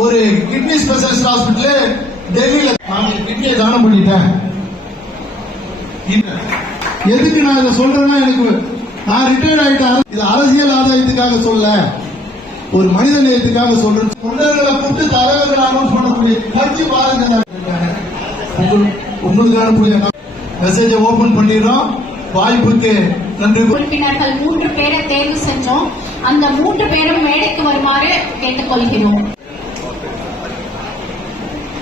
ஒரு kidney specialist hospital டெல்லியில நான் கிட்னியை தானம் பண்ணிட்டேன் எதுக்கு நான் இதை சொல்றேன்னா எனக்கு நான் ரிட்டையர்ட் ஆயிட்டேன் இது அரசியல் ஆதாயத்துக்காக சொல்ல ஒரு மனித நேயத்துக்காக சொல்றேன். தொண்டர்களை கூப்பிட்டு தலைவர்கள் அனௌன்ஸ் பண்ணக்கூடிய கட்சி பாருங்க. உங்கள்- உங்களுக்கான புதிய மெசேஜை ஓபன் பண்ணிடுறோம். வாய்ப்புக்கு நன்றி. உறுப்பினர்கள் மூன்று பேரை தேர்வு செஞ்சோம். அந்த மூன்று பேரும் மேடைக்கு வருமாறு கேட்டுக்கொள்கிறோம்.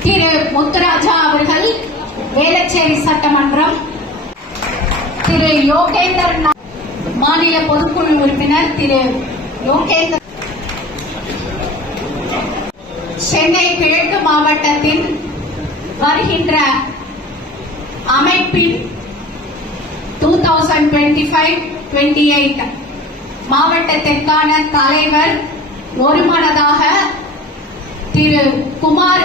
திரு முத்துராஜா அவர்கள் வேளச்சேரி சட்டமன்றம் திரு யோகேந்தர் மாநில பொதுக்குழு உறுப்பினர் திரு யோகேந்தர் சென்னை கிழக்கு மாவட்டத்தின் வருகின்ற அமைப்பின் 2025-28 மாவட்டத்திற்கான தலைவர் ஒருமனதாக திரு குமார்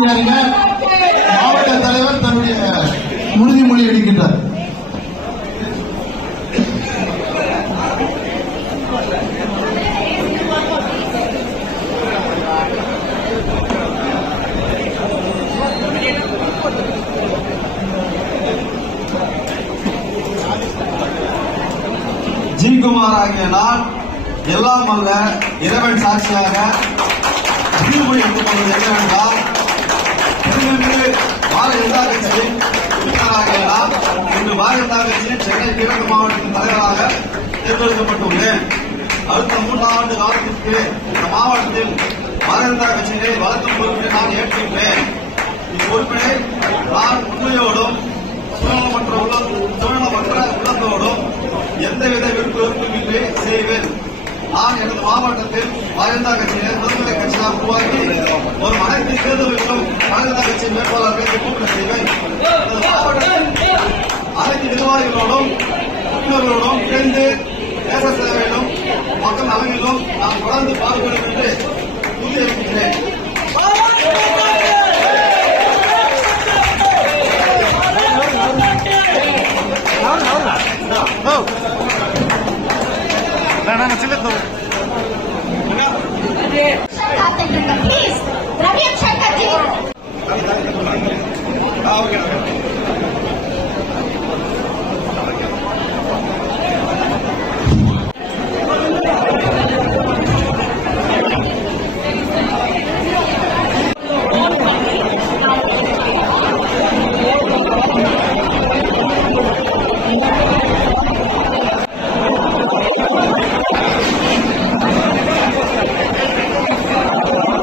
கொஞ்சம் மாவட்ட தலைவர் தன்னுடைய உறுதிமொழி எடுக்கின்றார் ஜிகுமார் ஆகிய நான் எல்லாம் அல்ல இறைவன் சாட்சியாக உறுதிமொழி எடுத்துக் கொள்வது என்னவென்றால் பெருமிகு பாரதிய ஜனதா கட்சி உறுப்பினராகிய நான் இன்று பாரதிய ஜனதா கட்சியின் சென்னை கிழக்கு மாவட்டத்தின் தலைவராக தேர்ந்தெடுக்கப்பட்டுள்ளேன் அடுத்த மூன்றாம் ஆண்டு காலத்திற்கு இந்த மாவட்டத்தில் பாரதிய ஜனதா கட்சியினை வளர்த்தும் பொறுப்பினை நான் ஏற்றுள்ளேன் இப்பொறுப்பினை நான் உண்மையோடும் சுயநலமற்ற உள்ள சுயநலமற்ற உள்ளத்தோடும் எந்தவித விருப்ப வெறுப்புமின்றி செய்வேன் நான் எனது மாவட்டத்தில் பாரதிய கட்சியை முதன்மை கட்சியாக உருவாக்கி ஒரு அனைத்து தேர்தலுக்கும் பாரதிய கட்சி வேட்பாளர்களை கூப்பிட செய்வேன் அனைத்து நிர்வாகிகளோடும் உறுப்பினர்களோடும் இணைந்து பேச செய்ய வேண்டும் மக்கள் நலனிலும் நான் தொடர்ந்து பாடுபடும் என்று உறுதியளிக்கிறேன் காத்துட்டு இருக்க ப்ளீஸ் Gracias.